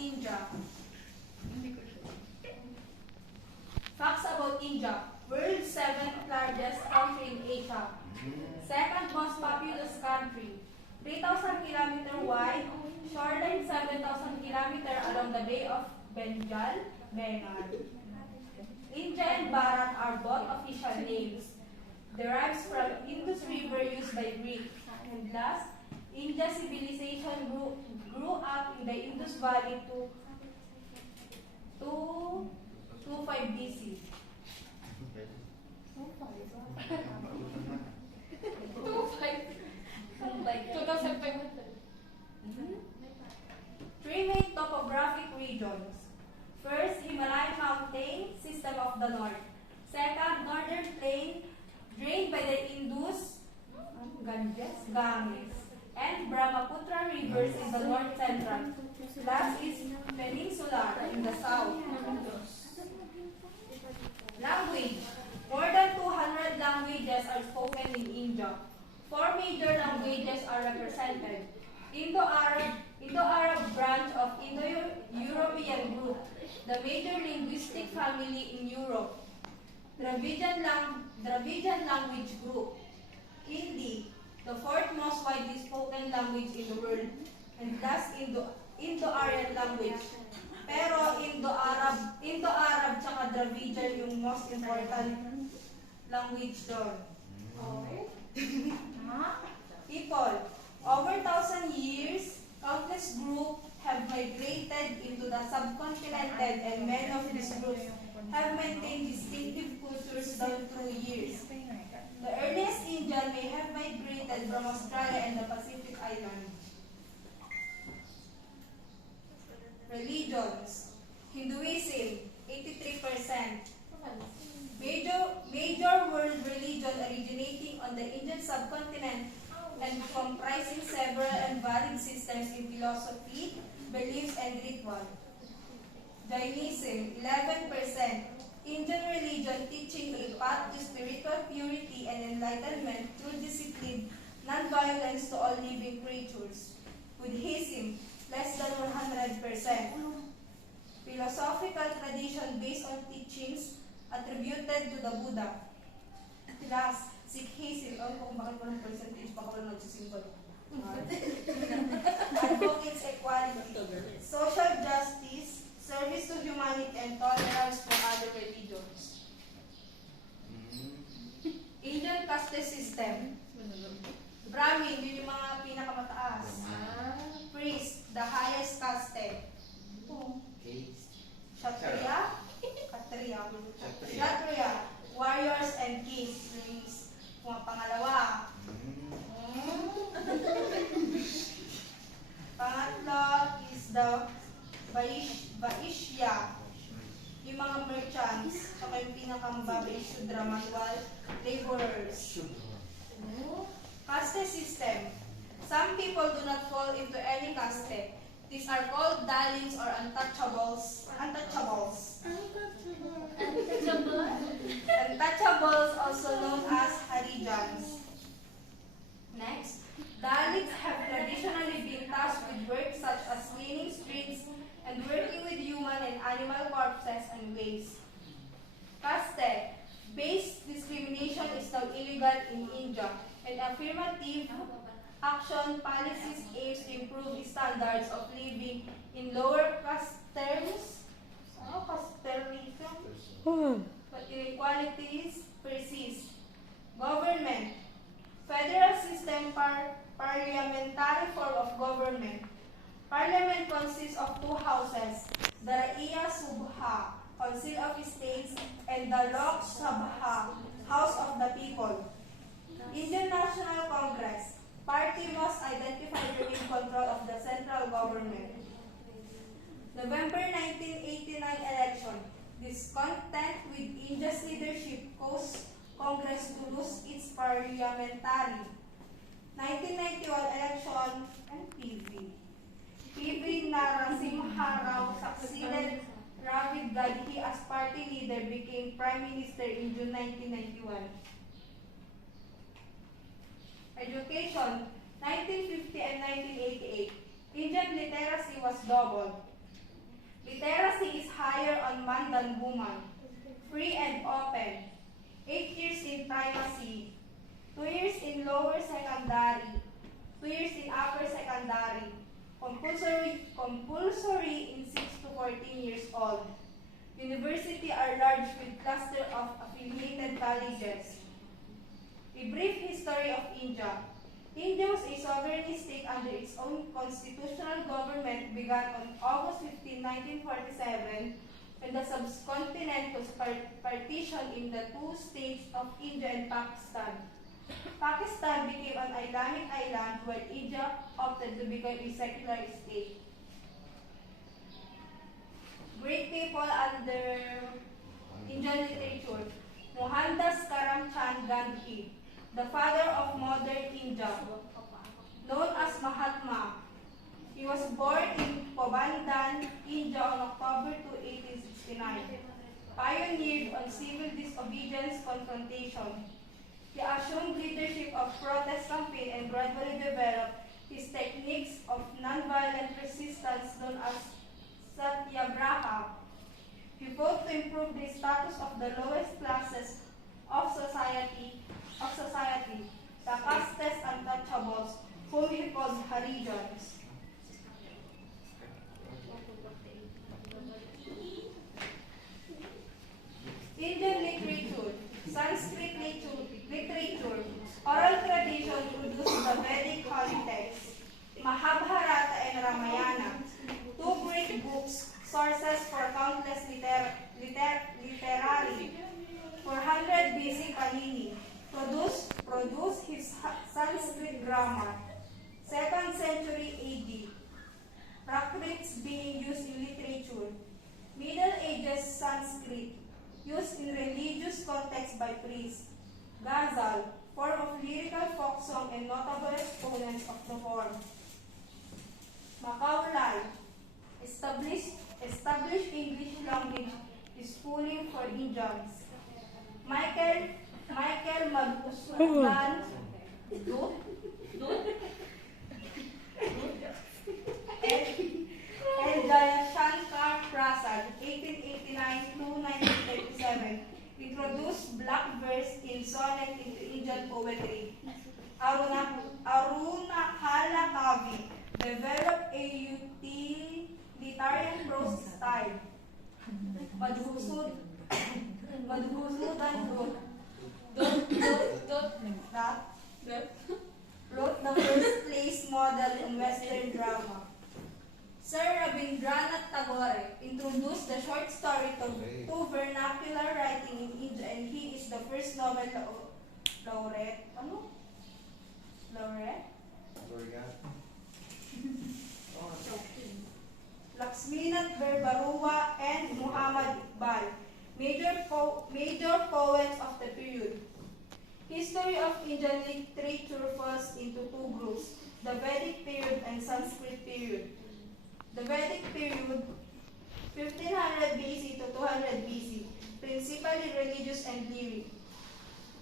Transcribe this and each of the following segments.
India. Facts about India. World's 7th largest country in Asia. Second most populous country. 3,000 km wide, shoreline 7,000 km along the Bay of Bengal. India and Bharat are both official names. Derives from Indus River used by Greek. And last, India's civilization grew up in the Indus Valley to 25 BC. 2,500. Three main topographic regions. First, Himalayan mountain system of the north. Second, northern plain drained by the Indus, Ganges, and Brahmaputra rivers in the north central. Last is peninsular in the south. Language. More than 200 languages are spoken in India. 4 major languages are represented. Indo-Arab branch of Indo-European group, the major linguistic family in Europe. Dravidian language group. Hindi, the fourth most widely spoken language in the world. And last, Indo-Aryan language. Pero Indo-Arab tsaka Dravidian yung most important language doon. Okay? People. Over 1,000 years, countless groups have migrated into the subcontinent, and many of these groups have maintained distinctive cultures down through years. The earliest Indian may have migrated from Australia and the Pacific Islands. Religions. Hinduism, 83%. Major world religion originating on the Indian subcontinent and comprising several and varied systems in philosophy, beliefs, and ritual. Jainism, 11%. Indian religion teaching a path to spiritual purity and enlightenment through discipline, non-violence to all living creatures. Buddhism, less than 100%. Philosophical tradition based on teachings attributed to the Buddha. Last, Sikhism. Kung bakit walang percentage, baka walang nagsisimbol. Advocates equality, social justice, service to humanity, and tolerance for other religions. Indian caste system. Brahmin, yun yung mga pinakamataas. Priest, the highest caste. Kshatriya, warriors and kings. Mga pangalawa. Pangatlo is the Vaishya, yung mga merchants, saka yung pinakamababa is Shudra, manual laborers. Caste system. Some people do not fall into any caste. These are called Dalits or untouchables. Untouchables, also known as Harijans. Next, Dalits have traditionally been tasked with work such as cleaning streets and working with human and animal corpses and waste. Caste-based discrimination is now illegal in India, and affirmative action policies aims to improve standards of living in lower caste terms. But inequalities persist. Government. Federal system parliamentary form of government. Parliament consists of 2 houses, the Raiya Sabha, Council of States, and the Lok Sabha, House of the People. Indian National Congress. Party must identify during control of the central government. November 1989 election. Discontent with India's leadership caused Congress to lose its parliamentary. 1991 election and PV Narasimha Rao succeeded Ravid Gadhi as party leader, became Prime Minister in June 1991. Education, 1950 and 1988. Indian literacy was doubled. Literacy is higher on man than woman, free and open, 8 years in primacy, 2 years in lower secondary, 2 years in upper secondary, compulsory in 6 to 14 years old. University are large with cluster of affiliated colleges. A brief history of India. India was a sovereign state under its own constitutional government began on August 15, 1947, when the subcontinent was partitioned in the two states of India and Pakistan. Pakistan became an Islamic island while India opted to become a secular state. Great people under Indian literature. Mohandas Karamchand Gandhi, the father of modern India, known as Mahatma. He was born in Pobandan, India on October 2, 1869. Pioneered on civil disobedience confrontation. He assumed leadership of protest campaign and gradually developed his techniques of nonviolent resistance known as Satyagraha. He vowed to improve the status of the lowest classes of society, the castes and untouchables, whom he called Harijans. Indian literature, Sanskrit literature, oral tradition produced the Vedic holy texts, Mahabharata and Ramayana, two great books, sources for countless literary. 400 BC Panini produced his Sanskrit grammar. 2nd century AD, Prakrits being used in literature. Middle Ages Sanskrit, used in religious context by priests. Ghazal, form of lyrical folk song and notable exponents of the form. Macaulay, established English language is schooling for Indians. Michael Madhusudan and Jayashankar Prasad, 1889 to 1937, introduced black verse in sonnet into Indian poetry. Arunachala Kavi developed a utilitarian prose style. Madhusudan wrote the first place model in Western drama. Sir Rabindranath Tagore introduced the short story to vernacular writing in India, and he is the first Nobel laureate. Laureate? Lakshminath Berbarua and Muhammad Iqbal, major poets of the period. History of Indian literature falls into two groups, the Vedic period and Sanskrit period. The Vedic period, 1500 BC to 200 BC, principally religious and lyric.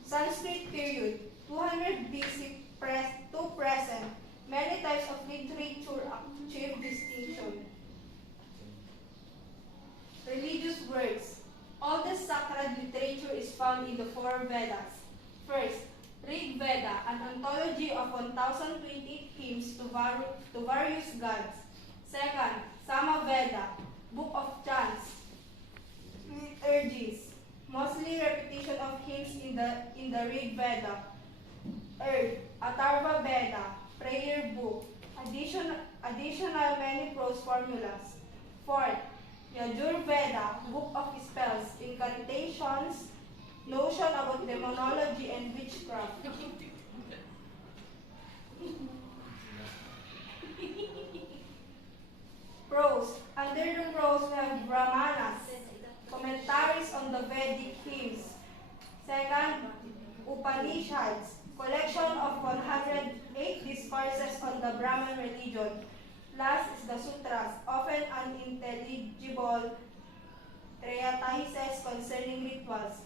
Sanskrit period, 200 BC to present, many types of literature achieve distinction. Religious works. All the sacred literature is found in the four Vedas. First, Rig Veda, an anthology of 1028 hymns to various gods. Second, Sama Veda, book of chants, liturgies, mostly repetition of hymns in the Rig Veda. Third, Atharva Veda, prayer book, additional many prose formulas. Fourth, Yajur Veda, book of spells, incantations, notion about demonology and witchcraft. Prose. Under the prose we have Brahmanas, commentaries on the Vedic hymns. Second, Upanishads, collection of 108 discourses on the Brahman religion. Last is the Sutras, often unintelligible treatises concerning rituals.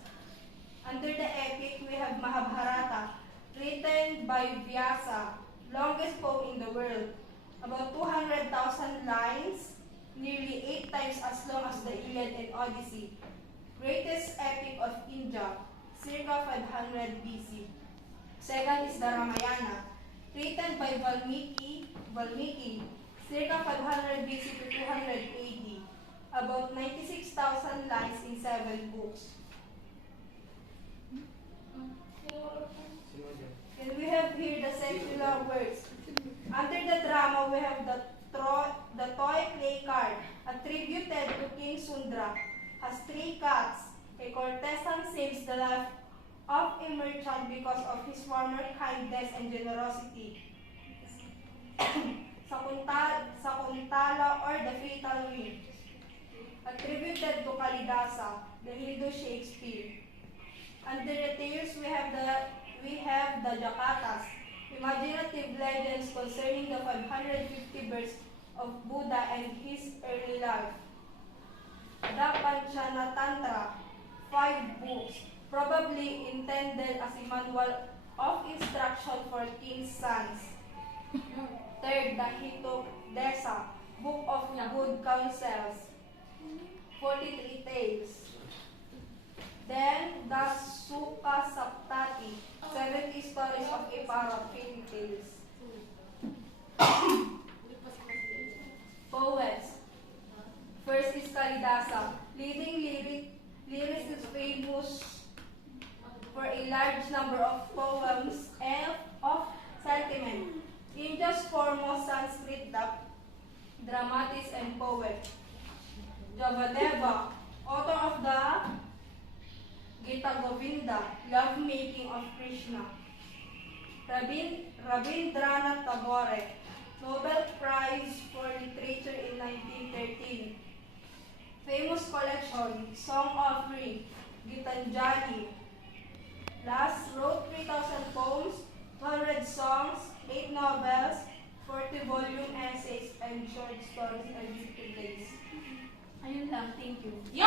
Under the epic, we have Mahabharata, written by Vyasa, longest poem in the world, about 200,000 lines, nearly 8 times as long as the Iliad and Odyssey. Greatest epic of India, circa 500 BC. Second is the Ramayana, written by Valmiki, circa 500 BC to 200 AD, about 96,000 lines in 7 books. And we have here the secular works. Under the drama, we have the toy play card, attributed to King Sundra, has 3 cats. A courtesan saves the life of a merchant because of his former kindness and generosity. Sakuntala or the Fatal Ring, attributed to Kalidasa, the Hindu Shakespeare. Under the tales, we have the Jatakas, imaginative legends concerning the 550 births of Buddha and his early life. The Panchanatantra, 5 books, probably intended as a manual of instruction for king's sons. Third, the Hitodesa, Book of Good Counsels, 43 tales. Then, the Sukha Saptati, 70 stories of a parrot, 50 tales. Poets. First is Kalidasa. Leading lyrics is famous for a large number of poems and of sentiment. India's foremost Sanskrit dramatist and poet. Javadeva, author of the Gita Govinda, Love-Making of Krishna. Rabindranath Tagore, Nobel Prize for Literature in 1913. Famous collection, Song Offering, Gitanjali. Last wrote 3,000 poems, 200 songs, 8 novels, 40-volume essays, and short stories and 50 plays. Ayun lang, thank you. Yo!